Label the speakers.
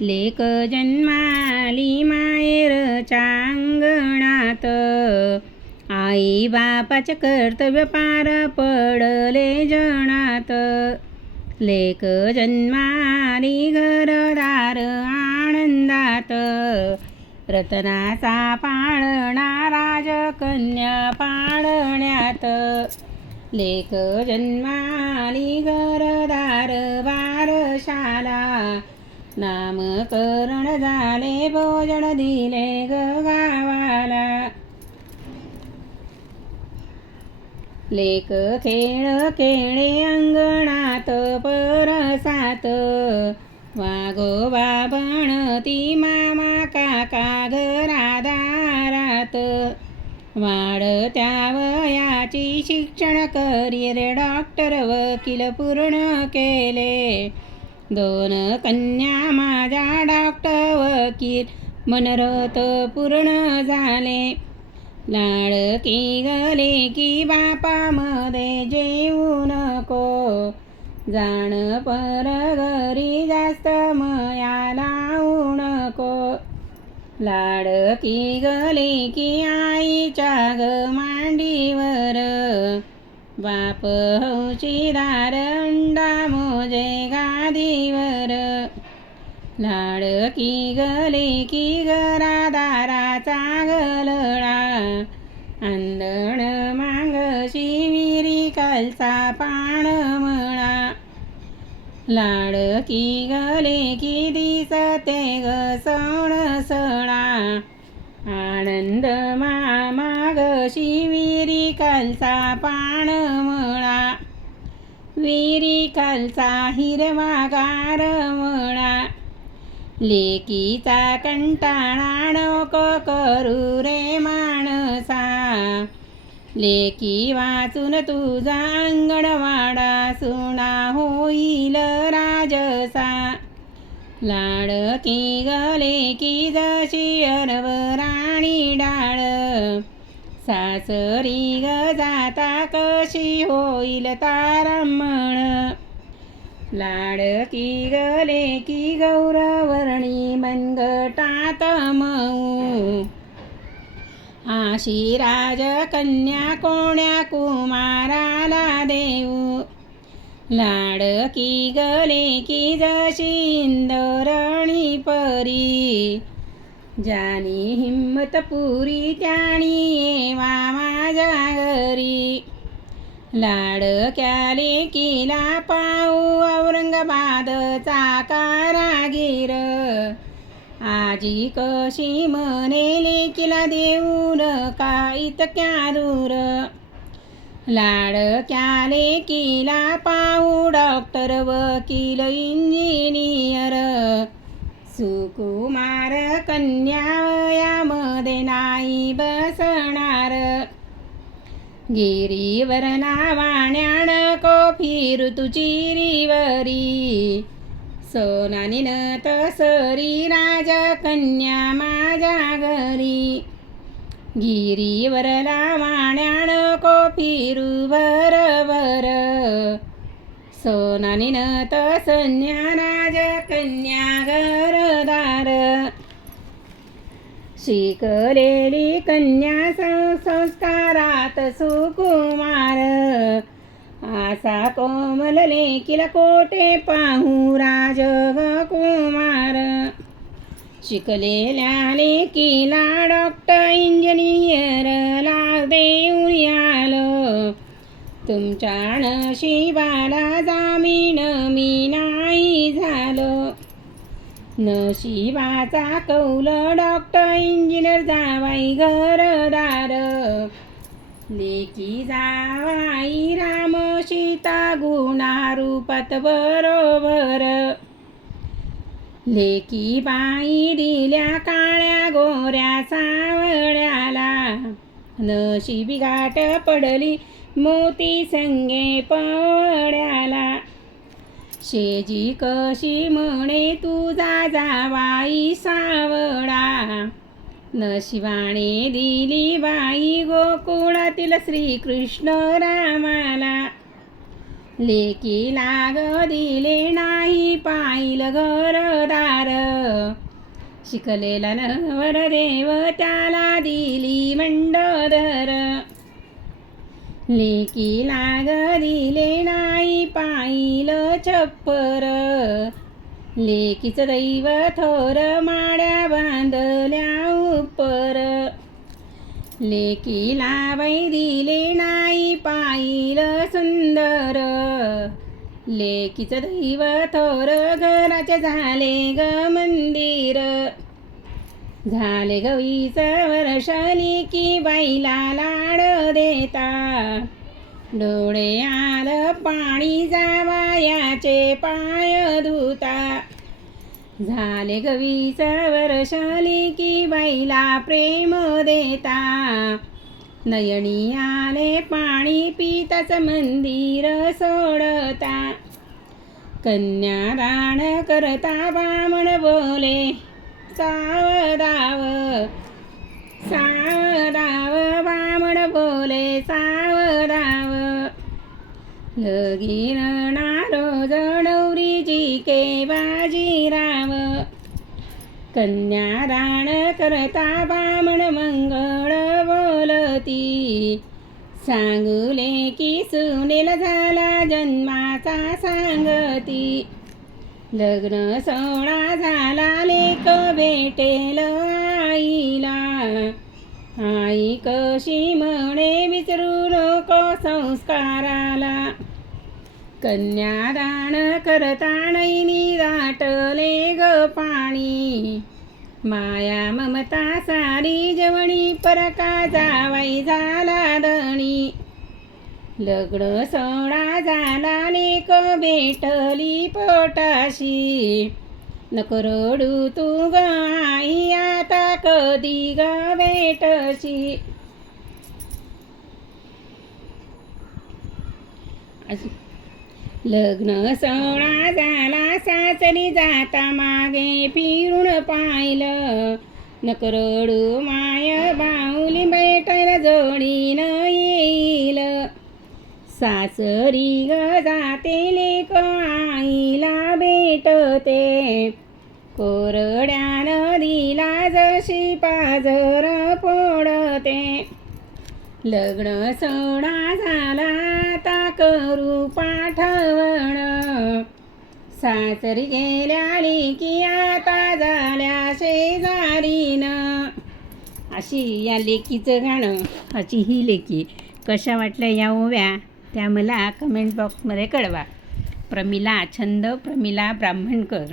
Speaker 1: लेक जन्माली माहेर चांगणात. आई बापाचे कर्तव्य पार पडले जणात लेक जन्माली घरदार आनंदात. रतनाचा पाळणा राजकन्या पाळण्यात. लेक जन्माली घरदार शाला नामकरण झाले भोजन दिले ग गावाला. लेक खेळ खेळे अंगणात परसात. वाघोबा बनती मामा काका घरादारात. वाढत्या वयाची शिक्षण करिअर डॉक्टर वकील पूर्ण केले. दोन कन्या माझ्या डॉक्टर वकील मनरथ पूर्ण झाले. लाडकी गले की बापामध्ये जेवू नको. जाण पर घरी जास्त मया लावू नको. लाडकी गले की आईच्या ग मांडीवर. बाप हौशीदार जे गादीवर लाडकी गले की गरा दाराचा गलळा आंदण मांगशी विरी कालचा पाण मळा लाडकी गले की दिसते ग सण सळा आनंद मामाग शिविरी कालचा पाण मळा विरी कालचा हिरवा गारवणा लेकीचा कंटाळा नको करू रे माणसा. लेकी वाचून तुझा अंगणवाडा सुना होईल राजसा. लाडकी गलेकी जशी अरव राणी डाळ. सासरी ग जाता कशी होईल तारामण? लाडकी गले की गौरवर्णी मनगटात मऊ. आशी राजकन्या कोण्या कुमाराला देऊ? लाडकी गले की जशी इंदोरणी परी. जानी हिम्मत पुरी त्यानी येवा माझ्या घरी. लाडक्याले किला पाऊ औरंगाबादचा कारागीर. आजी कशी म्हणेले किला देऊ का इतक्या दूर लाडक्याले किला पाऊ डॉक्टर वकील इंजिनियर. सुकुमार कन्यावयामध्ये नाही बसणार. गिरीवर नावाण्याण को फिरू तुझी रिवरी. सोनानी न तसरी राजकन्या माझ्या घरी. गिरीवर लावाण्याण को फिरू बरोबर सोनानी न तसन्या राजकन्या घरी. शिकलेली कन्या सं- संस्कारात सुकुमार. आसा कोमल लेकीला कोटे पाहू राज कुमार शिकलेल्या लेकीला डॉक्टर इंजिनियर ला देऊन तुमच्या नशिबाला जामीन मी नाही झालो. नशिबाचा कौल डॉक्टर इंजिनियर जावाई घरदार. लेकी जावाई राम सीता गुणा रूपात बरोबर. लेकी बाई दिल्या काळ्या गोऱ्या सावळ्याला. नशिबी गाठ पडली मोती संगे पड्याला शेजी कशी म्हणे तुझा जावाई सावळा? नशिवाने दिली बाई गोकुळातील श्रीकृष्ण रामाला. लेकी लाग दिले नाही पाईल घरदार. शिकलेला नवर देव त्याला दिली मंडोदर. लेकी लाग दिले नाही पाहिल छप्पर लेकीचं दैव थोर माड्या बांधल्या उपर. लेकीला बाई दिले नाही पाईल सुंदर लेकीचं दैव थोर घराचे झाले ग मंदिर. झाले गवीच वर्षानी की बाईला लाड देता. डोळे आल पाणी जावायाचे पाय धुता. झाले गवीच वर्षाली की बाईला प्रेम देता. नयनी आले पाणी पिताच मंदिर सोडता. कन्यादान करता बामण बोले सावदाव सावदाव बामण बोले सावदाव लगीन नारोज नवरीची के बाजीराव. कन्यादान करता बामण मंगळ बोलती. सांगुले की सुनेल झाला जन्माचा सांगती. लग्न सोळा झाला लेक भेटेल आईला. आई कशी म्हणे विचरू नको संस्काराला. कन्यादान करता नैनी दाटले ग पाणी. माया ममता सारी जवणी परका जावाई झाला दणी लग्न सोळा झाला नेक भेटली पोटाशी. नकरडू तू ग आई आता कधी ग भेटशी? लग्न सोळा झाला सासरी जाता मागे फिरून पाहिलं. नकरडू माय बा सासरी ग जाते लेक आईला भेटते. कोरड्या नदीला जशी पाजर पडते लग्न सोडा झाला आता करू पाठवण. सासरी गेल्या लेकी आता झाल्या शेजारीन. अशी या लेकीचं गाणं अशी ही लेकी. कशा वाटल्या या ओव्या त्या मला कमेंट बॉक्समध्ये कळवा. प्रमिला छंद प्रमिला ब्राह्मणकर.